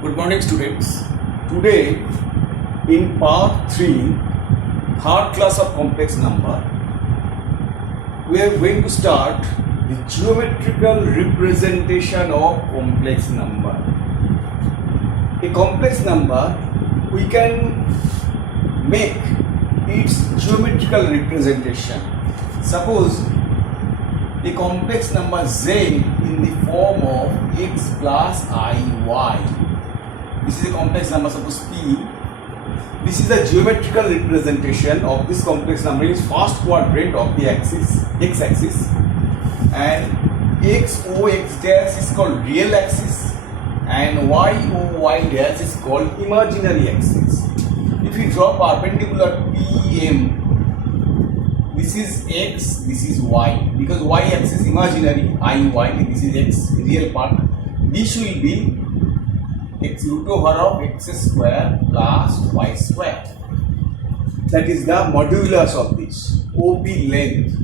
Good morning, students. Today, in part 3, third class of complex number, we are going to start the geometrical representation of complex number. A complex number, we can make its geometrical representation. Suppose a complex number z in the form of x plus iy. This is a complex number, suppose p. This is a geometrical representation of this complex number in first quadrant of the axis, x-axis, and x o x dash is called real axis and y o y dash is called imaginary axis. If we draw perpendicular PM, this is x, this is y, because y axis imaginary, iy, this is x, real part. This will be x root over of x square plus y square. That is the modulus of this OP length.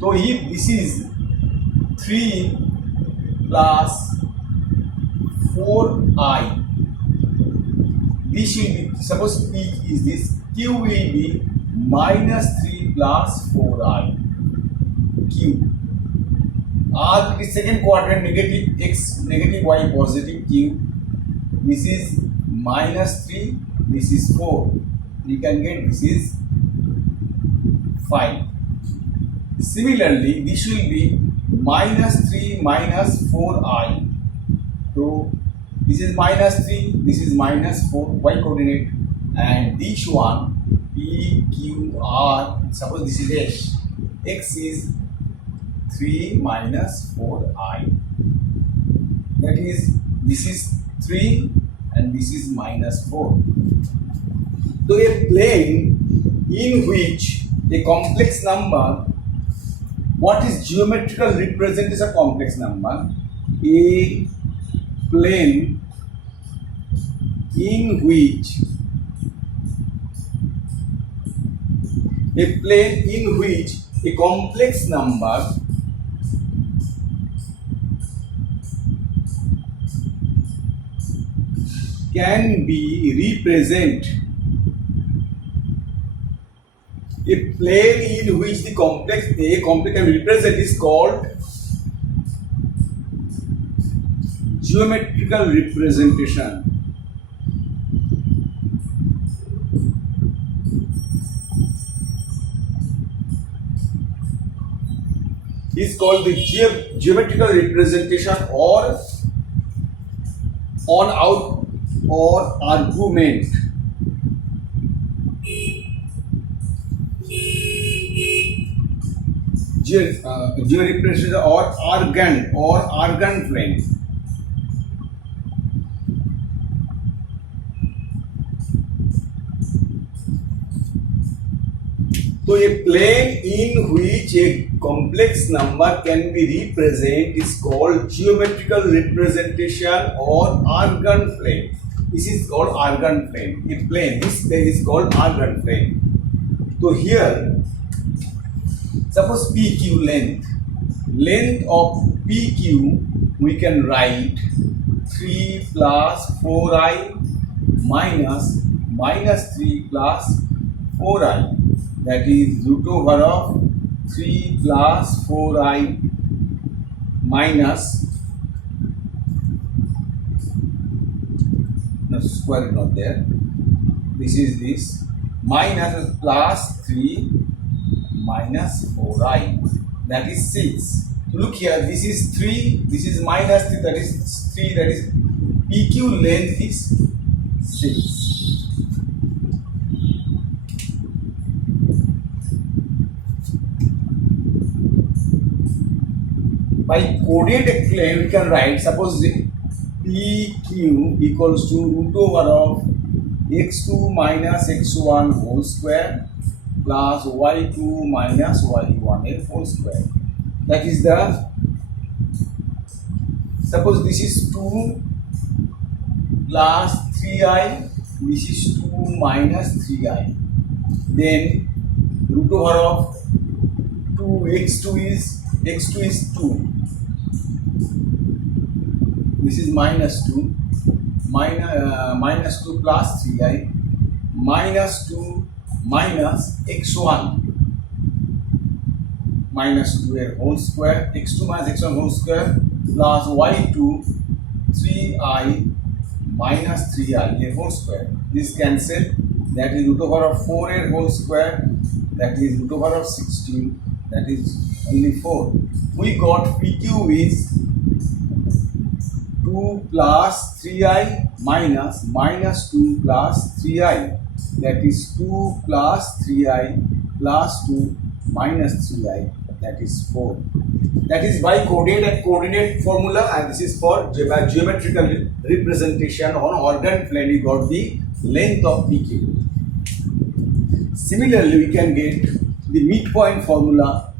So if this is 3 plus 4i, this will be, suppose P is this, Q will be minus 3 plus 4i. Q. R is second quadrant, negative x, negative y, positive Q. This is minus 3, this is 4. You can get this is 5. Similarly, this will be minus 3 minus 4i. So, this is minus 3, this is minus 4, y coordinate. And this one, P, Q, R, suppose this is H. X is 3 minus 4i. That is, this is 3 and this is minus 4. So a plane in which a complex number, what is geometrical representation of complex number? A plane in which a complex number can be represent, a plane in which the complex can be represented is called geometrical representation. Is called the geometrical representation or on out or argument. Geometric representation or organ plane. So a plane in which a complex number can be represented is called geometrical representation or organ plane. This is called organ plane. A plane, this plane is called organ plane. So here, suppose PQ length of PQ we can write 3 plus 4i minus 3 plus 4i. That is root over of 3 plus 4i minus, no square is not there, this is this, minus plus 3 minus 4i, that is 6. Look here, this is 3, this is minus 3, that is 3, that is PQ length is 6. By coordinate plane, we can write, suppose PQ equals to root over of x2 minus x1 whole square plus y2 minus y1 whole square. That is the, suppose this is 2 plus 3i, this is 2 minus 3i. Then root over of 2 x2 is 2. This is minus 2. minus 2 plus 3i minus 2 minus x1 minus 2 whole square, x2 minus x1 whole square plus y2 3i minus 3i whole square. This cancel, that is root over of 4 whole square, that is root over of 16, that is only 4. We got PQ is 2 plus 3i minus 2 plus 3i, that is 2 plus 3i plus 2 minus 3i, that is 4. That is by coordinate formula, and this is for geometrical representation on organ plane. We got the length of PQ. Similarly, we can get the midpoint formula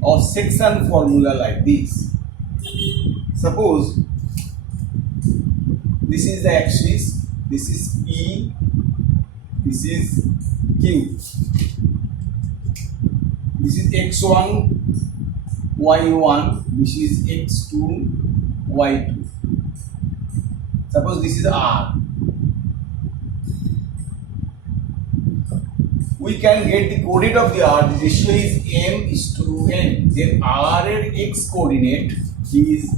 or section formula like this. Suppose this is the axis, this is P, this is Q, this is x1, y1, this is x2, y2. Suppose this is R. We can get the coordinate of the R. The ratio is m is to n. Then R x coordinate is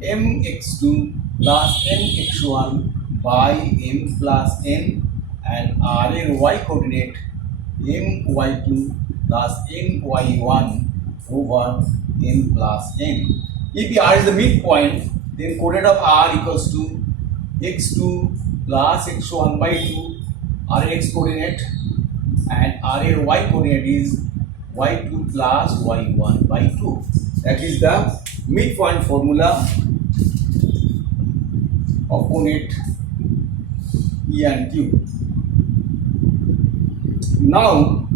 mx2 plus mx1 by m plus n, and R y coordinate my2 plus my1 over m plus n. If the R is the midpoint, then coordinate of R equals to x2 plus x1 by 2, R x coordinate, and R y coordinate is y2 plus y1 by 2. That is the midpoint formula of coordinate E and Q. Now,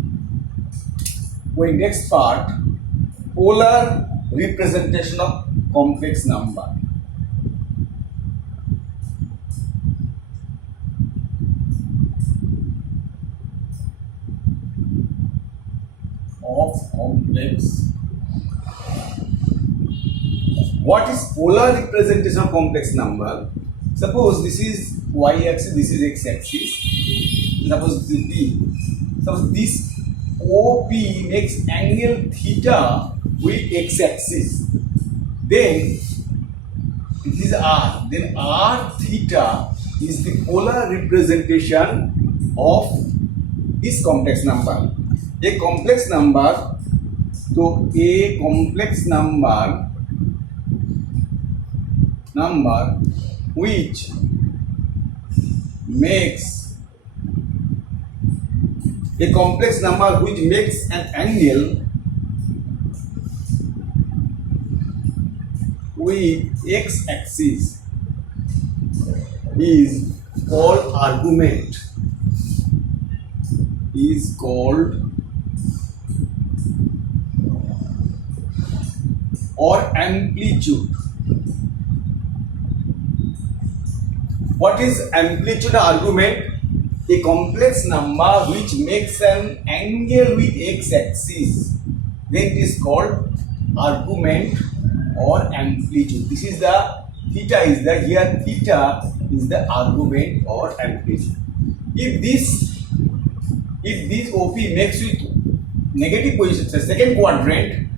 going next part, polar representation of complex number. What is polar representation of complex number? Suppose this is y-axis, this is x-axis. Suppose this OP makes angle theta with x-axis. Then it is R. Then R theta is the polar representation of this complex number. A complex number, so a complex number which makes an angle with x-axis is called argument, is called or amplitude. What is amplitude argument? A complex number which makes an angle with x-axis, then it is called argument or amplitude. This is the theta is the here theta is the argument or amplitude. If this OP makes with negative position, the second quadrant,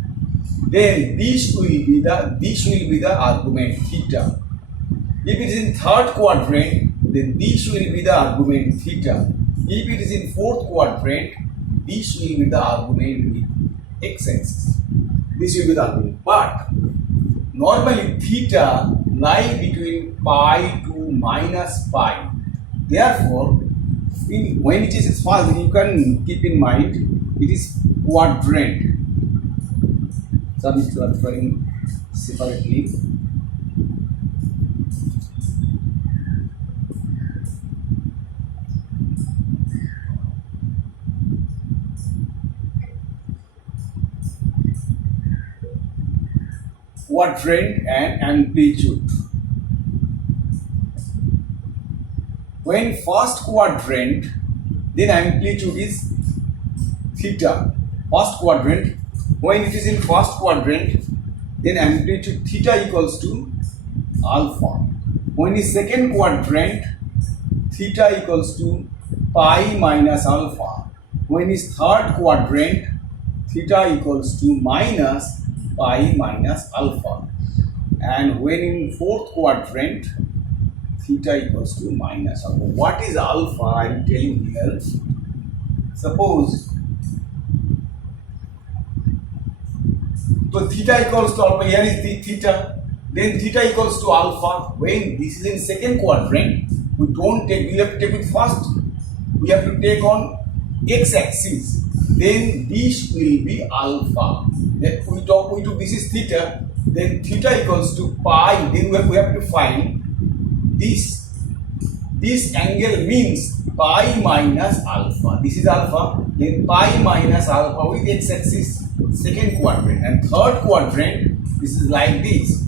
then this will be the argument theta. If it is in third quadrant, then this will be the argument theta. If it is in fourth quadrant, this will be the argument with x-axis. This will be the argument. But normally theta lie between pi to minus pi. Therefore, when it is first, you can keep in mind it is quadrant. So I'm transferring separately. Quadrant and amplitude. When first quadrant, then amplitude is theta. First quadrant, when it is in first quadrant, then amplitude theta equals to alpha. when is second quadrant, theta equals to pi minus alpha. When is third quadrant, theta equals to minus pi minus alpha. And when in fourth quadrant, theta equals to minus alpha. What is alpha? I am telling here. Suppose so theta equals to alpha. Here is the theta. Then theta equals to alpha. When this is in second quadrant, we don't take. We have to take it first. We have to take on x-axis. Then this will be alpha. Then we took this is theta. Then theta equals to pi. Then we have to find this angle means pi minus alpha. This is alpha. Then pi minus alpha with x-axis, second quadrant. And third quadrant, this is like this.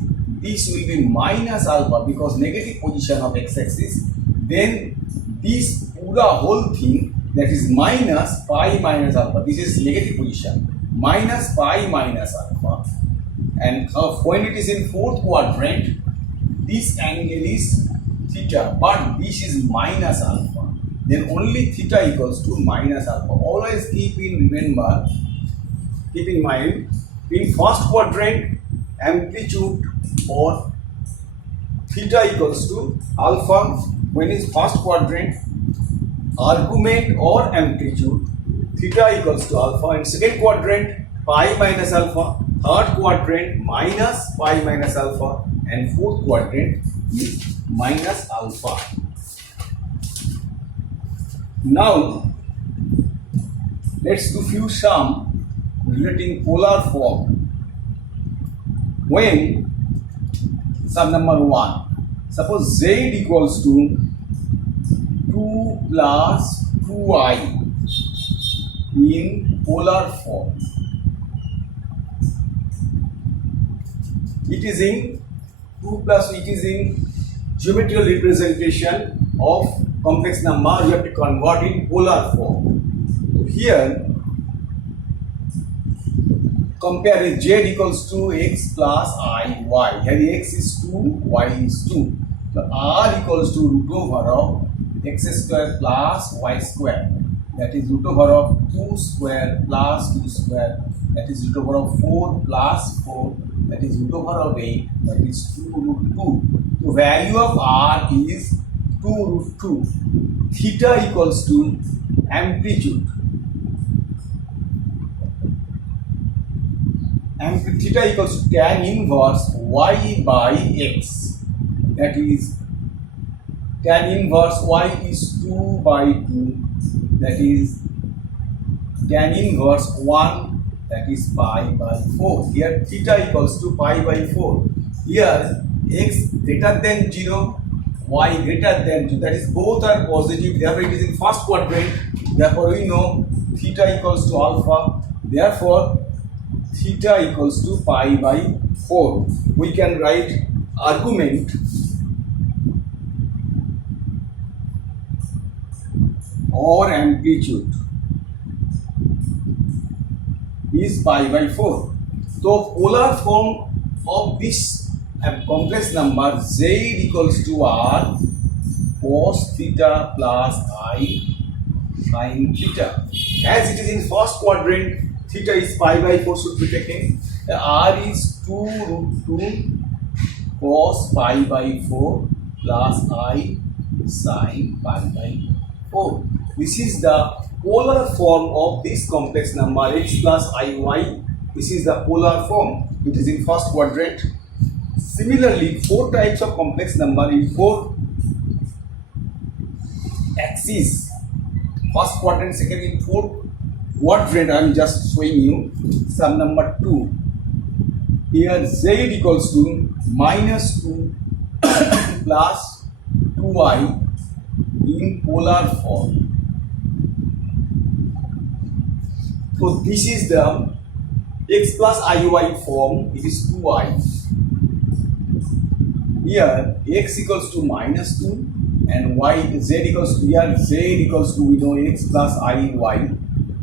This will be minus alpha because negative position of x-axis. Then this pura whole thing, that is minus pi minus alpha. This is negative position. Minus pi minus alpha. And when it is in fourth quadrant, this angle is theta, but this is minus alpha. Then only theta equals to minus alpha. Always keep in mind, in first quadrant, amplitude or theta equals to alpha. When is first quadrant, argument or amplitude, theta equals to alpha. In second quadrant, pi minus alpha. Third quadrant, minus pi minus alpha. And fourth quadrant is minus alpha. Now, let's do few sum relating polar form. When sum number 1, suppose z equals to 2 plus 2i in polar form. It is in 2 plus, it is in geometrical representation of complex number. You have to convert in polar form. So here, compare with z equals to x plus I, y. Here x is 2, y is 2. So r equals to root over of x square plus y square. That is root over of 2 square plus 2 square. That is root over of 4 plus 4. That is root over of 8. That is 2 root 2. So value of r is 2 root 2. Theta equals to amplitude. Theta equals to tan inverse y by x. That is tan inverse y is 2 by 2. That is tan inverse 1. That is pi by 4. Here theta equals to pi by 4. Here x greater than 0, y greater than 2. That is both are positive. Therefore it is in first quadrant. Therefore we know theta equals to alpha. Therefore theta equals to pi by 4. We can write argument or amplitude is pi by 4. So polar form of this complex number z equals to r cos theta plus I sin theta. As it is in first quadrant, theta is pi by 4 should be taken. The r is 2 root 2 cos pi by 4 plus I sin pi by 4. This is the polar form of this complex number x plus iy. This is the polar form. It is in first quadrant. Similarly, 4 types of complex number in 4 axes. First quadrant, second in 4 quadrant. I am just showing you sum number 2. Here z equals to minus 2 plus 2i in polar form. So this is the x plus iy form. It is 2i. Here x equals to minus 2 and y z equals to, here z equals to, we know x plus iy.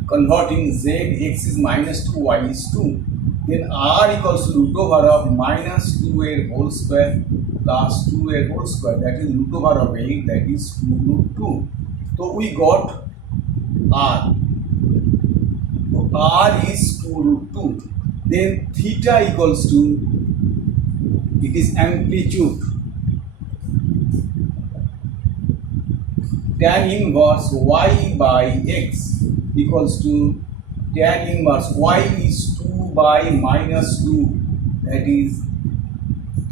Converting z, x is minus 2, y is 2. Then r equals to root over of minus 2a whole square plus 2 whole square, that is root over of 8, that is 2 root 2. So we got r. So r is 2 root 2. Then theta equals to, it is amplitude, tan inverse y by x equals to tan inverse y is 2 by minus 2, that is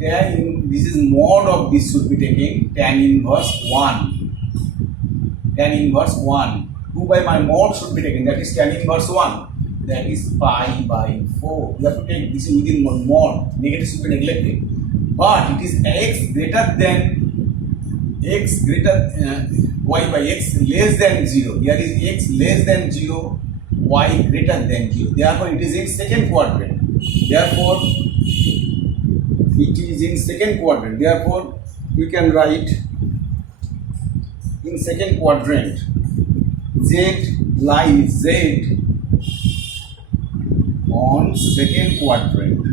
this is mod of this should be taken tan inverse 1. Tan inverse 1. 2 by my mod should be taken, that is tan inverse 1. That is pi by 4. You have to take this within mod. Negative should be neglected. But it is x greater than y by x less than 0. Here is x less than 0, y greater than 0. Therefore, it is in second quadrant. Therefore, it is in second quadrant. Therefore, we can write in second quadrant z lies z on second quadrant.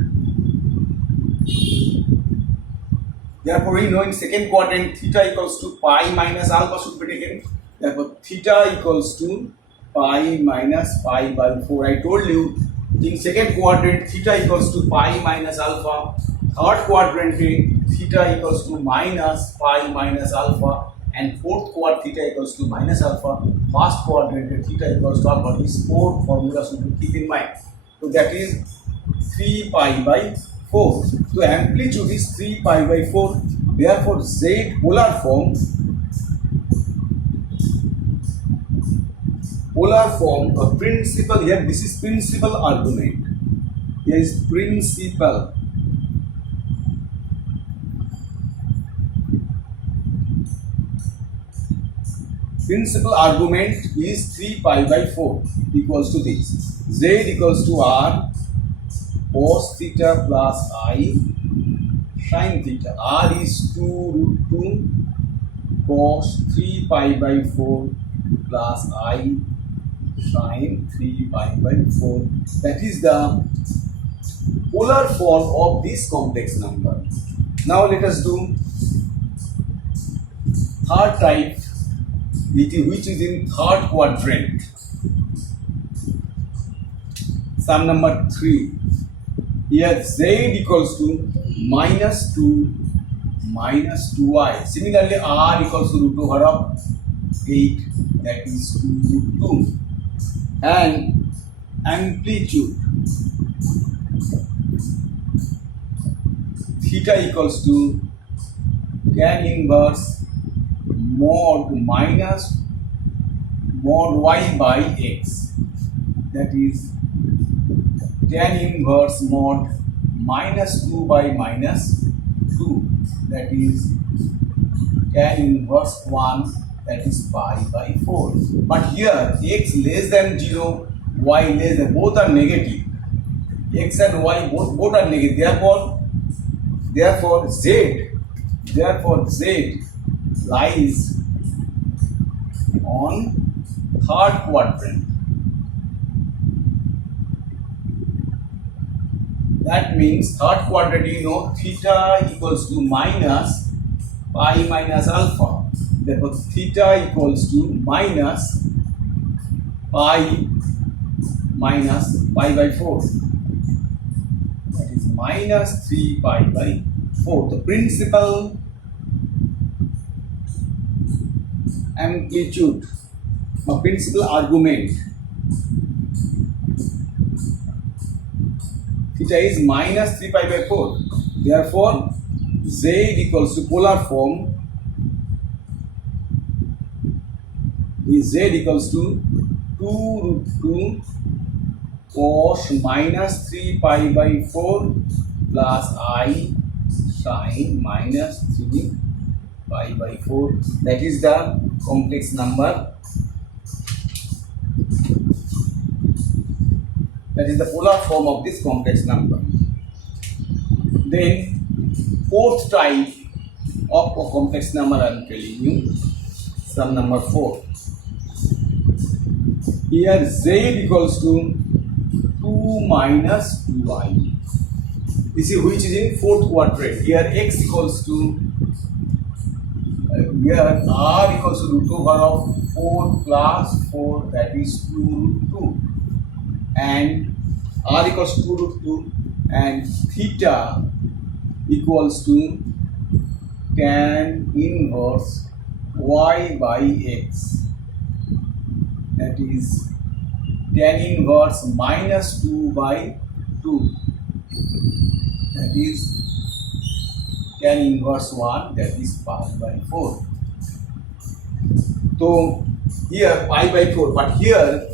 Therefore, we know in second quadrant theta equals to pi minus alpha should be taken. Therefore, theta equals to pi minus pi by 4. I told you in second quadrant theta equals to pi minus alpha. Third quadrant theta equals to minus pi minus alpha, and fourth quadrant theta equals to minus alpha. First quadrant theta equals to alpha. These four formulas you should keep in mind. So that is 3 pi by 4. So amplitude is 3 pi by 4. Therefore, z polar form principal, here this is principal argument. Here is principal. Principal argument is 3 pi by 4 equals to this. Z equals to r cos theta plus I sin theta. R is 2 root 2 cos 3 pi by 4 plus I sin 3 pi by 4. That is the polar form of this complex number. Now let us do third type, which is in third quadrant. Sum number 3. Here z equals to minus 2 minus 2i. Similarly, r equals to root over of 8, that is 2 root 2. And amplitude theta equals to tan inverse mod minus mod y by x, that is tan inverse mod minus 2 by minus 2, that is tan inverse 1, that is pi by 4. But here x less than 0, y less than, both are negative. X and y both are negative. Therefore z lies on third quadrant. That means third quadrant, you know, theta equals to minus pi minus alpha. Therefore, theta equals to minus pi by 4. That is minus 3 pi by 4. The principal amplitude, a principal argument, theta is minus 3 pi by 4. Therefore, z equals to polar form is z equals to 2 root 2 cos minus 3 pi by 4 plus I sin minus 3 pi by 4. That is the complex number. That is the polar form of this complex number. Then fourth type of a complex number I am telling you, sum number 4. Here z equals to 2 minus 2i. This is which is in fourth quadrant. Here x equals to here r equals to root over of 4 plus 4, that is 2 root 2, and r equals to 2 root 2, and theta equals to tan inverse y by x, that is tan inverse minus 2 by 2, that is tan inverse 1, that is pi by 4. So here pi by 4, but here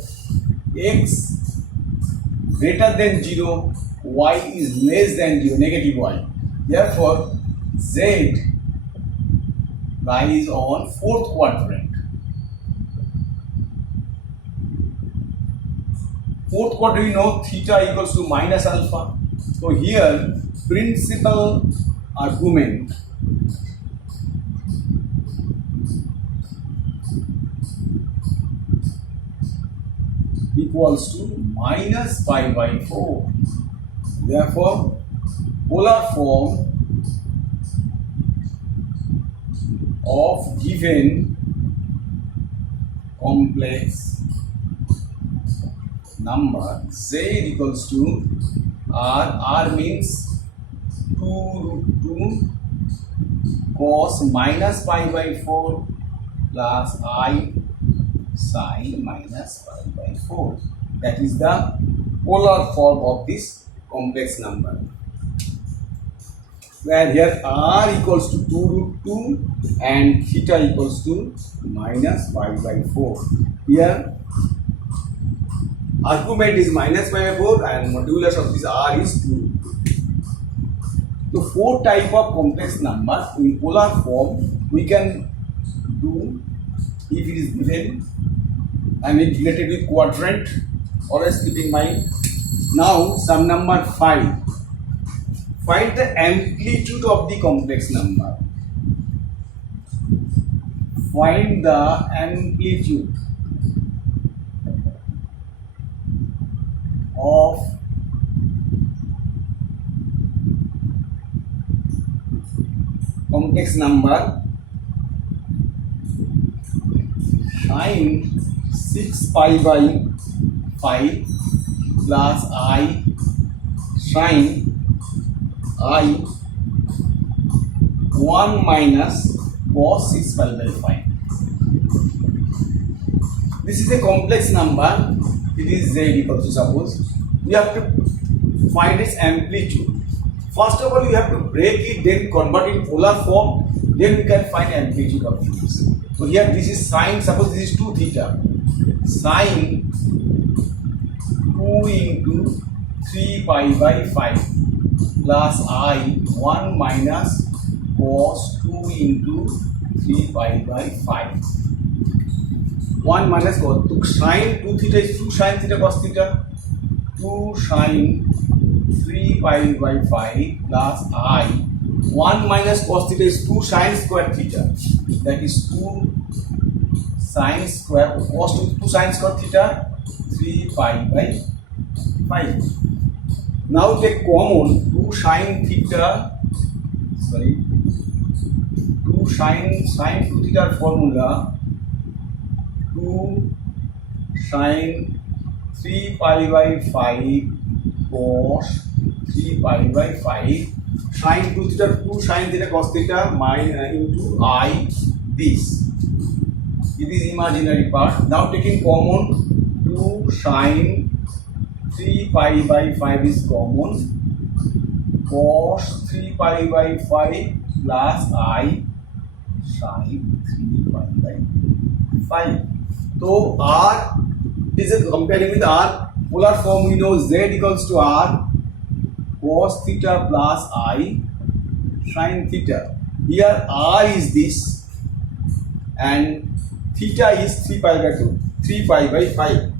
x greater than 0, y is less than 0, negative y. Therefore, z lies on fourth quadrant. Fourth quadrant, we know theta equals to minus alpha. So here principal argument equals to minus pi by 4. Therefore, polar form of given complex number z equals to r means 2 root 2 cos minus pi by 4 plus I sin minus pi by 4. That is the polar form of this complex number. Where here r equals to 2 root 2 and theta equals to minus pi by 4. Here argument is minus pi by 4 and modulus of this r is 2. So 4 type of complex number in polar form we can do if it is given and it related with quadrant. Always keep in mind. Now sum number 5. Find the amplitude of the complex number. Find the amplitude of complex number sine 6 pi by 5 plus I sine I 1 minus cos 6 pi by 5. This is a complex number. It is z equals to, suppose we have to find its amplitude. First of all, you have to break it, then convert it in polar form, then we can find amplitude of this. So here this is sine, suppose this is 2 theta, sine 2 into 3 pi by 5 plus I 1 minus cos 2 into 3 pi by 5. 1 minus cos, so sine 2 theta is 2 sine theta cos theta, 2 sine 3 pi by 5 plus I 1 minus cos theta is 2 sine square theta, that is 2 sine square cos 2 sine square theta 3 pi by 5. Now take common 2 sine theta, 2 sine 2 theta formula 2 sine 3 pi by 5 cos 3 pi by 5 sine 2 theta 2 sine theta cos theta into I this. It is imaginary part. Now taking common 2 sine 3 pi by 5 is common, cos 3 pi by 5 plus I sine 3 pi by 5. So R is comparing with R, polar form we know z equals to R cos theta plus I sine theta. Here R is this and theta is 3 pi by 2, 3 pi by 5.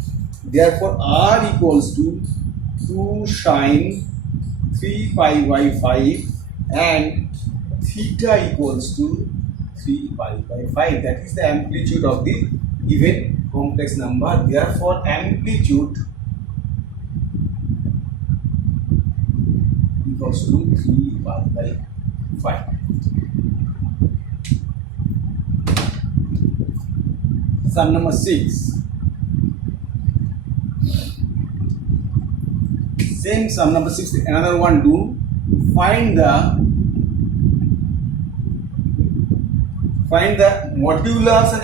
Therefore R equals to 2 sine 3 pi by 5 and theta equals to 3 pi by 5. That is the amplitude of the given complex number. Therefore amplitude equals to 3 pi by 5. Sum number 6. Same sum number 6, another one do. Find the modulus and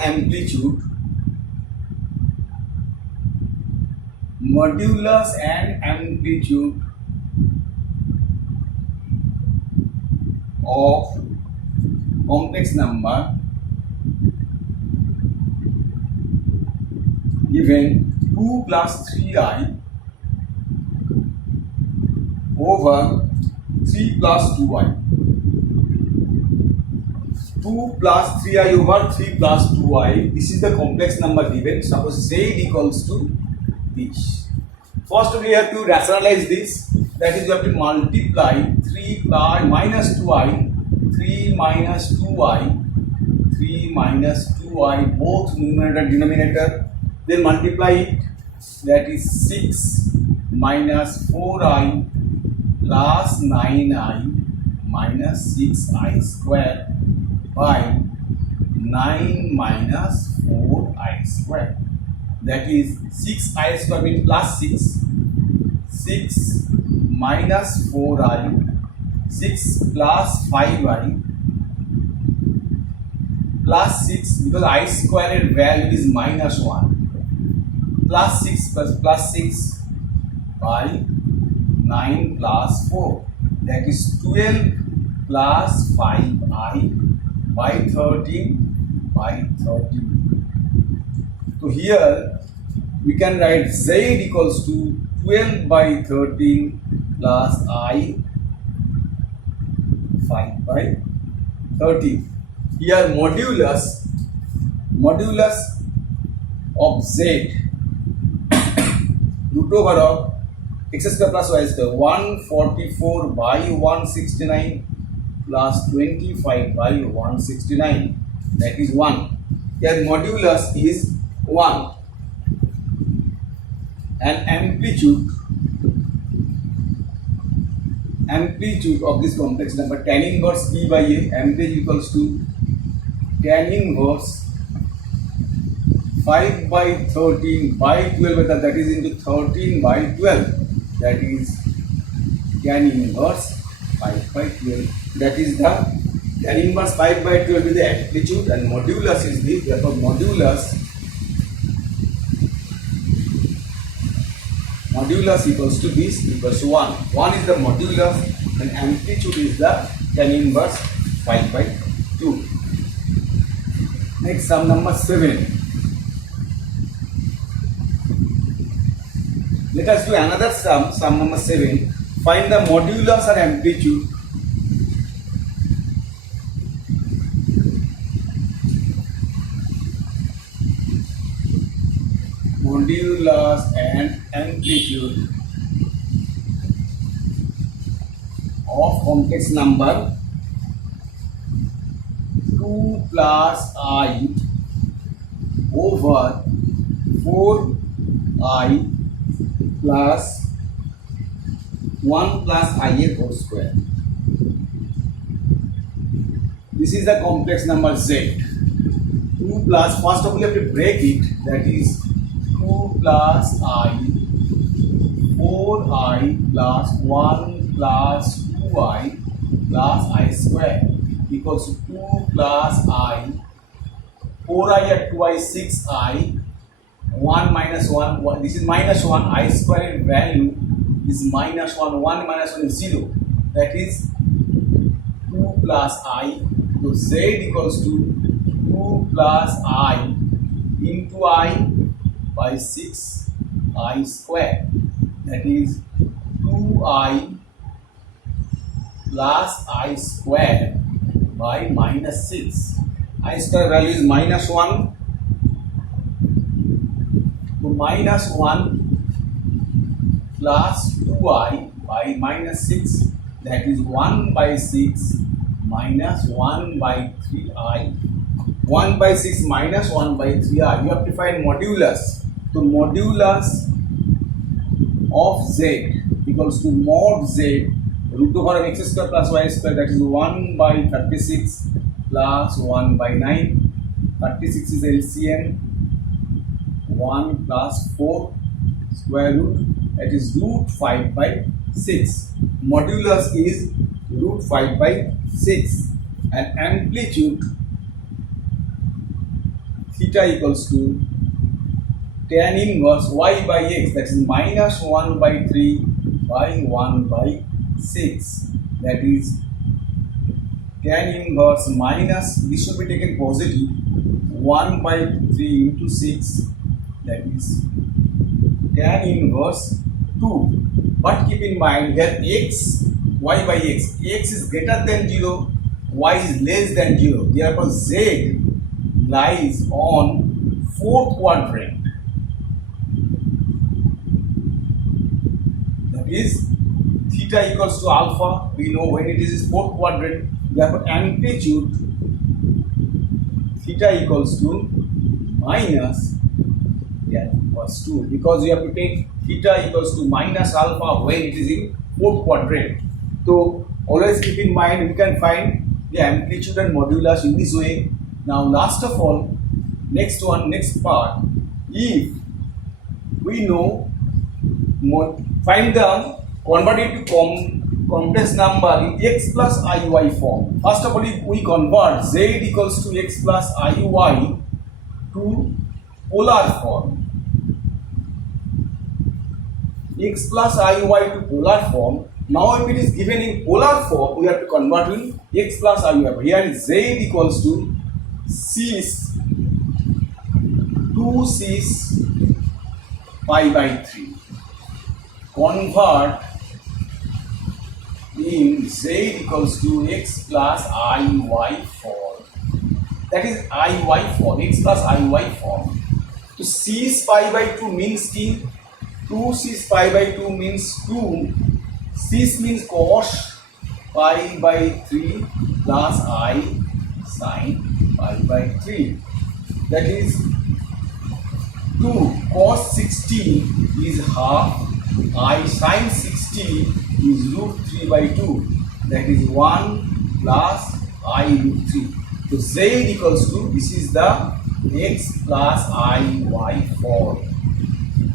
amplitude of complex number given 2 plus 3i over 3 plus 2i. 2 plus 3i over 3 plus 2i. This is the complex number given. Suppose z equals to this. First we have to rationalize this. That is, you have to multiply 3 minus 2i, 3 minus 2i, 3 minus 2i, both numerator and denominator. Then multiply it. That is 6 minus 4i plus 9i minus 6i square by 9 minus 4i square. That is 6i square means plus 6. 6 minus 4i, 6 plus 5i plus 6, because I squared value is minus 1, plus 6 plus 6 by 9 plus 4, that is 12 plus 5i by 13 by 13. So here we can write z equals to 12 by 13 plus I 5 by 13. Here modulus of z root over of x square plus y square 144 by 169 plus 25 by 169, that is 1. Here modulus is 1 and amplitude of this complex number tan inverse E by A, amplitude equals to tan inverse 5 by 13 by 12, that is into 13 by 12, that is tan inverse 5 by 12, that is the tan inverse 5 by 12 is the amplitude, and modulus is this, therefore modulus equals to this, equals to 1. 1 is the modulus and amplitude is the tan inverse 5 by 2. Next, sum number 7. Let us do another sum number 7. Find the modulus or amplitude and amplitude of complex number 2 plus I over 4I plus 1 plus IA whole square. This is the complex number Z. 2 plus, first of all you have to break it, that is 2 plus I, 4I plus 1 plus 2I plus I square equals to 2 plus I, 4I at 2I, 6I, 1 minus 1, this is minus 1, I squared value is minus 1, 1 minus 1 is 0, that is 2 plus I, so Z equals to 2 plus I into I by 6I square, that is 2I plus I square by minus 6. I square value is minus 1, to minus 1 plus 2I by minus 6, that is 1 by 6 minus 1 by 3I, 1 by 6 minus 1 by 3I. You have to find modulus. So modulus of Z equals to mod Z root over of x square plus y square, that is 1 by 36 plus 1 by 9. 36 is LCM, 1 plus 4 square root, that is root 5 by 6. Modulus is root 5 by 6, and amplitude theta equals to tan inverse y by x, that is minus 1 by 3 by 1 by 6, that is tan inverse minus, this should be taken positive, 1 by 3 into 6, that is tan inverse 2. But keep in mind here x, y by x, x is greater than 0, y is less than 0. Therefore z lies on fourth quadrant. That is theta equals to alpha. We know when it is fourth quadrant. Therefore amplitude theta equals to minus equals 2, because you have to take theta equals to minus alpha when it is in fourth quadrant. So always keep in mind we can find the amplitude and modulus in this way. Now last of all, next part, if we know, find the convert it to complex number in x plus iy form. First of all, if we convert z equals to x plus iy to polar form, x plus iy to polar form. Now if it is given in polar form, we have to convert in x plus iy. Here is z equals to cis 2 cis pi by 3. Convert in z equals to x plus iy form. That is iy form, x plus iy form. So cis pi by 2 means t. 2 cis pi by 2 means 2. Cis means cos pi by 3 plus I sin pi by 3. That is 2 cos 60 is half, I sin 60 is root 3 by 2. That is 1 plus I root 3. So z equals to, this is the x plus iy form.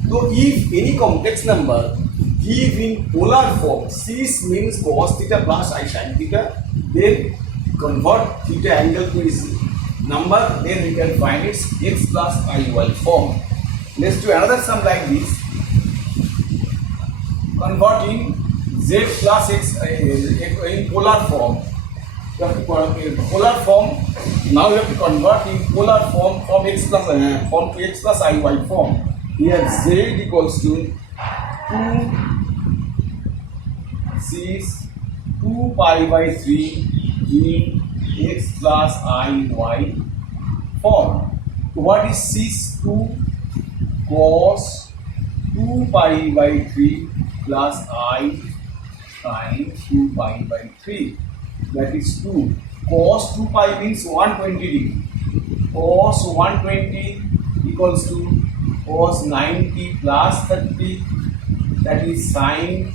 So if any complex number give in polar form, cis means cos theta plus I sin theta, then convert theta angle to its number, then we can find its x plus iy form. Let's do another sum like this. Converting z plus x in polar form. You have to polar form. Now you have to convert in polar form from x plus form to x plus iy form. Here z equals to 2 cis 2 pi by 3 in x plus iy form. So what is cis 2? Cos 2 pi by 3 plus I sin 2 pi by 3. That is 2. Cos 2 pi means 120 degree. Cos 120 equals to cos 90 plus 30. That is sin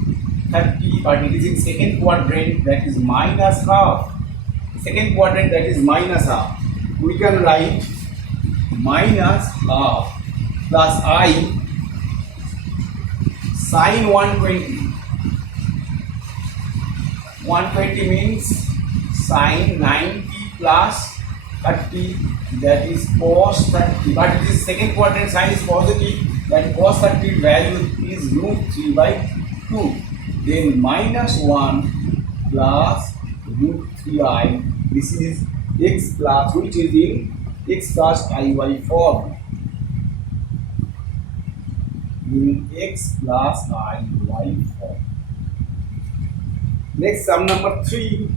30, but it is in second quadrant, that is minus half. Second quadrant, that is minus half. We can write minus half plus I sin 120. 120 means sin 90 plus 30, that is cos 30. But it is second quadrant, sign is positive, that cos 30 value is root 3 by 2. Then minus 1 plus root 3i. This is x plus, which is in x plus iy form. In x plus iy form. Next, sum number 3.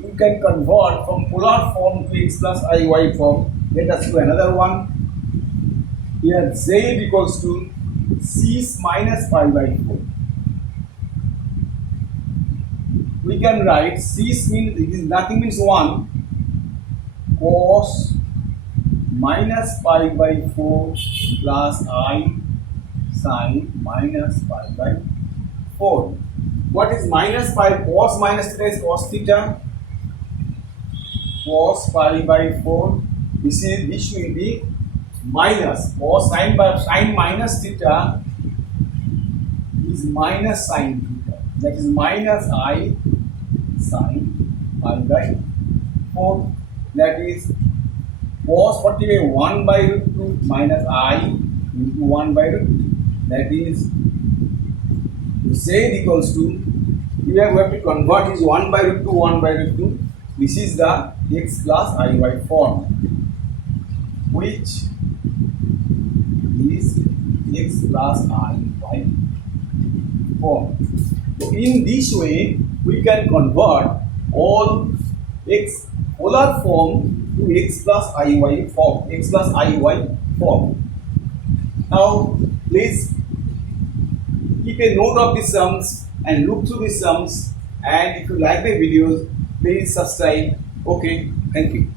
You can convert from polar form to x plus iy form. Let us do another one. Here z equals to cis minus pi by 4. We can write cis means, it is nothing means 1, cos minus pi by 4 plus I sin minus pi by 4. What is minus pi? Cos minus theta is cos theta. Cos pi by 4. This will be minus cos sine minus theta is minus sine theta. That is minus I sine pi by 4. That is cos 40 by 1 by root 2 minus I into 1 by root 2. That is to say it equals to, here we have to convert is 1 by root 2, 1 by root 2. This is the x plus iy form, which is x plus iy form. So in this way, we can convert all x polar form to x plus iy form, x plus iy form. Now, please keep a note of the sums and look through the sums. And if you like the videos, please subscribe. Okay, thank you.